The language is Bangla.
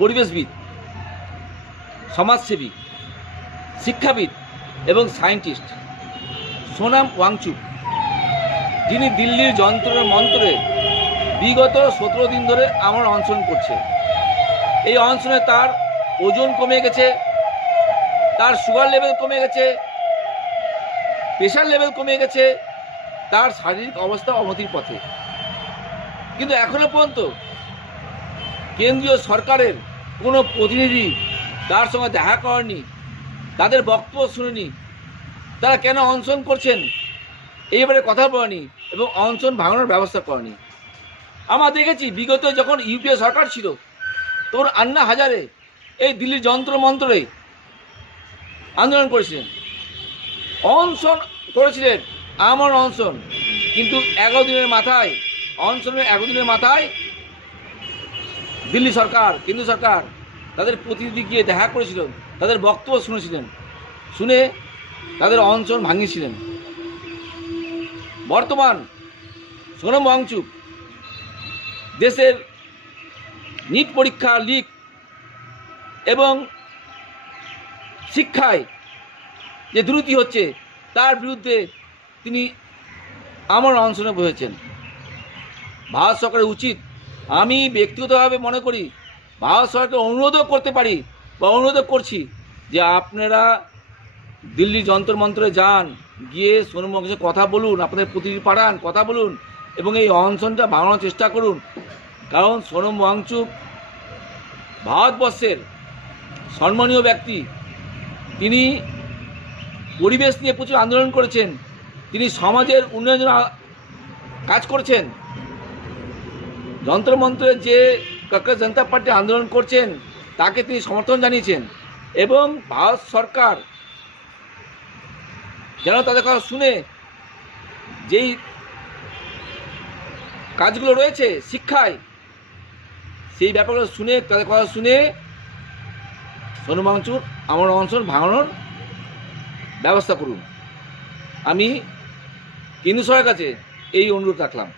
পরিবেশবিদ, সমাজসেবী, শিক্ষাবিদ এবং সায়েন্টিস্ট সোনাম ওয়াংচুক, যিনি দিল্লির যন্ত্রের মন্ত্রে বিগত 17 দিন ধরে আমার অনশন করছে। এই অনশনে তার ওজন কমে গেছে, তার সুগার লেভেল কমে গেছে, প্রেশার লেভেল কমে গেছে, তার শারীরিক অবস্থা অবনতির পথে। কিন্তু এখনো পর্যন্ত কেন্দ্রীয় সরকারের কোনো প্রতিনিধি তার সঙ্গে দেখা করেনি, তাদের বক্তব্য শুনেনি, তারা কেন অনশন করছেন এই ব্যাপারে কথা বলেনি এবং অনশন ভাঙানোর ব্যবস্থা করেনি। আমরা দেখেছি বিগত যখন ইউপিএ সরকার ছিল তখন আন্না হাজারে এই দিল্লির যন্ত্রমন্ত্রে আন্দোলন করেছিলেন, অনশন করেছিলেন, আমার অনশন। কিন্তু 11 দিনের মাথায়, অনশনের 11 দিনের মাথায় দিল্লি সরকার, কেন্দ্র সরকার তাদের প্রতিনিধি গিয়ে দেখা করেছিল, তাদের বক্তব্য শুনেছিলেন, শুনে তাদের অনশন ভাঙিয়েছিলেন। বর্তমান সোনাম ওয়াংচুক দেশের নিট পরীক্ষা লিক এবং শিক্ষায় যে দুর্নীতি হচ্ছে তার বিরুদ্ধে তিনি আমার অনশনে বসেছেন। ভারত সরকারের উচিত, আমি ব্যক্তিগতভাবে মনে করি ভারত সরকারকে অনুরোধও করতে পারি বা অনুরোধও করছি যে আপনারা দিল্লি যন্তর মন্ত্রে যান, গিয়ে সোনাম ওয়াংচুকের কথা বলুন, আপনাদের প্রতিনিধি পাঠান, কথা বলুন এবং এই অনশনটা ভাঙানোর চেষ্টা করুন। কারণ সোনাম ওয়াংচুক ভারতবর্ষের সম্মানীয় ব্যক্তি, তিনি পরিবেশ নিয়ে প্রচুর আন্দোলন করেছেন, তিনি সমাজের উন্নয়নের জন্য কাজ করেছেন। যন্ত্রমন্ত্রের যে কংগ্রেস জনতা পার্টি আন্দোলন করছেন তাকে তিনি সমর্থন জানিয়েছেন এবং ভারত সরকার যেন তাদের কথা শুনে যেই কাজগুলো রয়েছে শিক্ষায়, সেই ব্যাপারগুলো শুনে, তাদের কথা শুনে সোনাম ওয়াংচুক আমার অনশন ভাঙানোর ব্যবস্থা করুন। আমি কেন্দ্র সরকারের কাছে এই অনুরোধ রাখলাম।